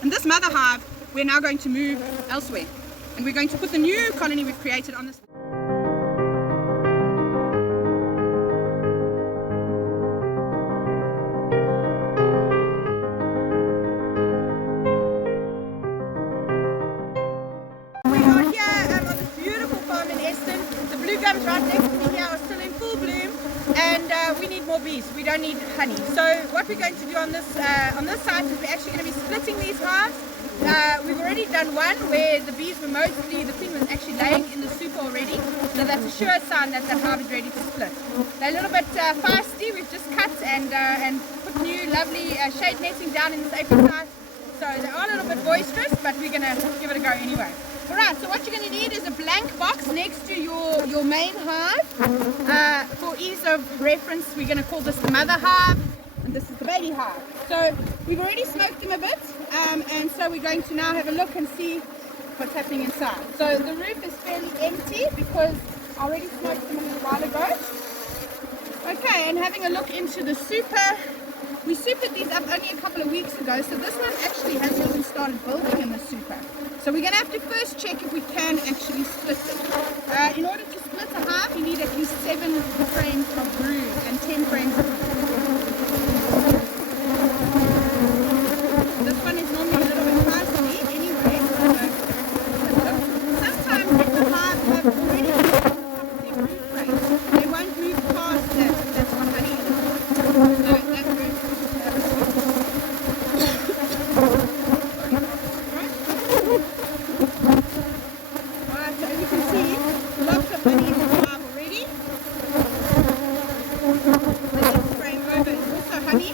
And this mother hive, we're now going to move elsewhere. And we're going to put the new colony we've created on this. We are here on this beautiful farm in Eston. The bluegums right next to me here are still in full bloom, and we need more bees. We don't need honey. So what we're going to do on this site is we're actually going to be splitting these hives. We've already done one where the bees were mostly, the queen was actually laying in the super already, so that's a sure sign that the hive is ready to split. They're a little bit feisty. We've just cut and put new lovely shade netting down in this apron site, so they are a little bit boisterous, but we're going to give it a go anyway. Alright, so what you're going to need is a blank box next to your main hive. For ease of reference, we're going to call this the mother hive, and this is the baby hive. So we've already smoked them a bit, and so we're going to now have a look and see what's happening inside. So the roof is fairly empty because I already smoked them a little while ago. Okay, and having a look into the super, we supered these up only a couple of weeks ago, so this one actually hasn't even started building in the super. So we're going to have to first check if we can actually split it. In order to split a hive, you need at least 7 frames of brood and 10 frames of brood. This one is normally a little bit feisty anyway, so sometimes if the hive have already got the top of their brood frames, they won't move past that. That's what honey is. So that's where we have a switch. Alright, so as you can see, lots of honey in the hive already. The next frame over is also honey.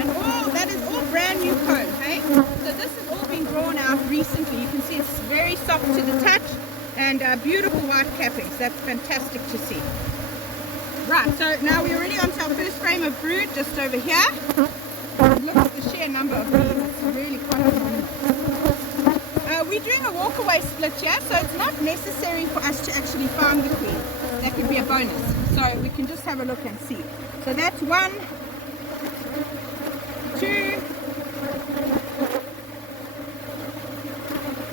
And all that is all brand new comb, hey? So this has all been drawn out recently. You can see it's very soft to the touch and beautiful white cappings. That's fantastic to see. Right, so now we're already onto our first frame of brood just over here. Look at the sheer number of bees. It's really quite phenomenal. We're doing a walkaway split here, so it's not necessary for us to actually find the queen. That would be a bonus. So we can just have a look and see. So that's 1, 2,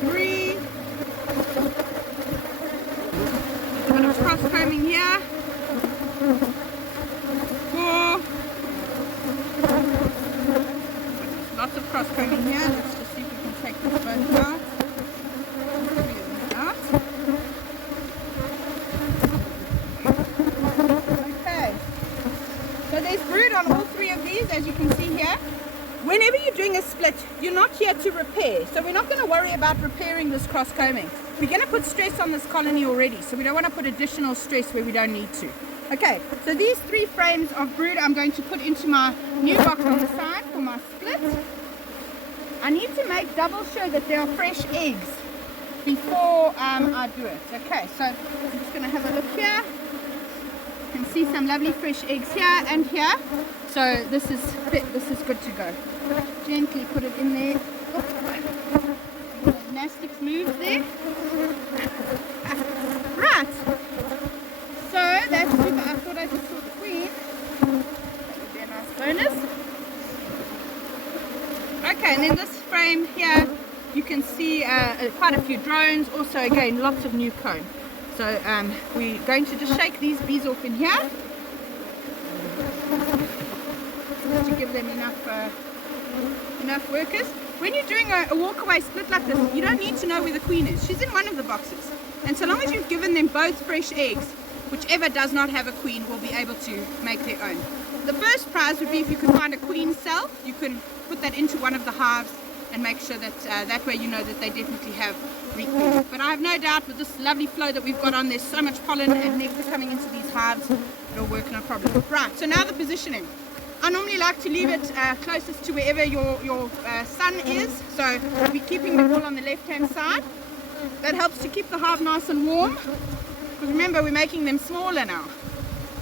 3. A bit of cross combing here. 4. Lots of cross combing here. Let's just see if we can take this both out. Okay. So there's brood on all 3 of these, as you can see here. Whenever you're doing a split, you're not here to repair. So we're not going to worry about repairing this cross combing. We're going to put stress on this colony already, so we don't want to put additional stress where we don't need to. Okay, so these 3 frames of brood I'm going to put into my new box on the side for my split. I need to make double sure that there are fresh eggs before I do it. Okay, so I'm just going to have a look here. You can see some lovely fresh eggs here and here. So this is good to go. Gently put it in there. The gymnastics moves there. Right. So that's super. I thought I just saw the queen. That would be a nice bonus. Okay, and then this frame here, you can see quite a few drones. Also, again, lots of new comb. So we're going to just shake these bees off in here, just to give them enough workers. When you're doing a walkaway split like this, you don't need to know where the queen is. She's in one of the boxes. And so long as you've given them both fresh eggs, whichever does not have a queen will be able to make their own. The first prize would be if you can find a queen cell. You can put that into one of the hives and make sure that that way you know that they definitely have requeen. But I have no doubt with this lovely flow that we've got on, there's so much pollen and nectar coming into these hives, it'll work no problem. Right, so now the positioning. I normally like to leave it closest to wherever your sun is, so we'll be keeping them all on the left hand side. That helps to keep the hive nice and warm, because remember we're making them smaller now.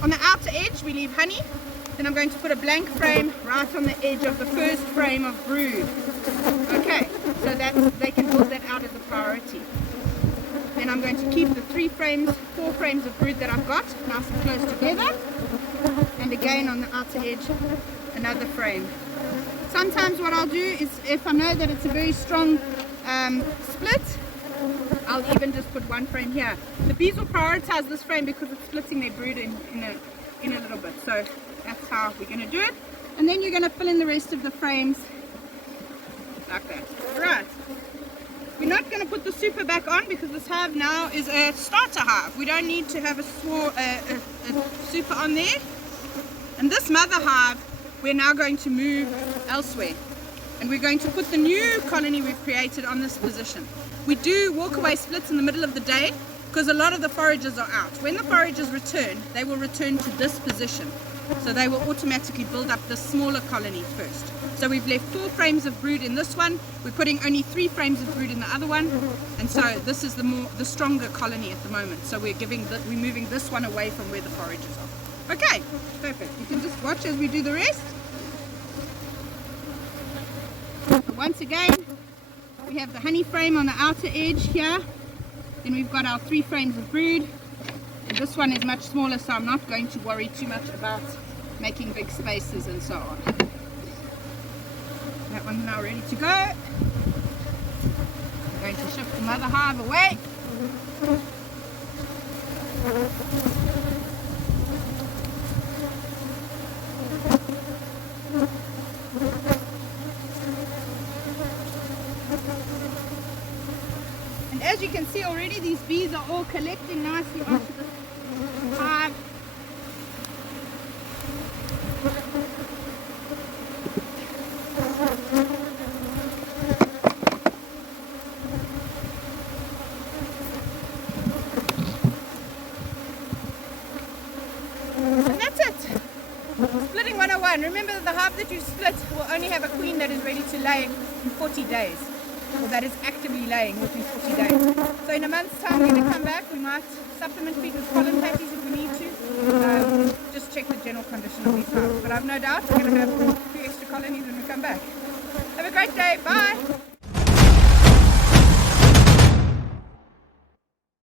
On the outer edge we leave honey. Then I'm going to put a blank frame right on the edge of the first frame of brood. Okay, so that they can build that out as a priority. Then I'm going to keep the 4 frames of brood that I've got nice and close together. And again on the outer edge, another frame. Sometimes what I'll do is, if I know that it's a very strong split, I'll even just put one frame here. The bees will prioritize this frame because it's splitting their brood in a little bit. So that's how we're going to do it. And then you're going to fill in the rest of the frames like that. Alright. We're not going to put the super back on because this hive now is a starter hive. We don't need to have a super on there. And this mother hive, we're now going to move elsewhere. And we're going to put the new colony we've created on this position. We do walk-away splits in the middle of the day because a lot of the foragers are out. When the foragers return, they will return to this position. So they will automatically build up the smaller colony first. So we've left 4 frames of brood in this one. We're putting only 3 frames of brood in the other one. And so this is the stronger colony at the moment. So we're moving this one away from where the foragers are. Okay, perfect. You can just watch as we do the rest. Once again, we have the honey frame on the outer edge here. Then we've got our 3 frames of brood. And this one is much smaller, so I'm not going to worry too much about making big spaces and so on. That one's now ready to go. I'm going to shift the mother hive away. And as you can see already, these bees are all collecting nicely onto the hive. And that's it. Splitting 101. Remember that the hive that you split will only have a queen that is ready to lay in 40 days. Or that is actively laying within 40 days. So in a month's time we're going to come back. We might supplement feed with pollen patties if we need to. Just check the general condition of these hives. But I've no doubt we're going to have a few extra colonies when we come back. Have a great day. Bye.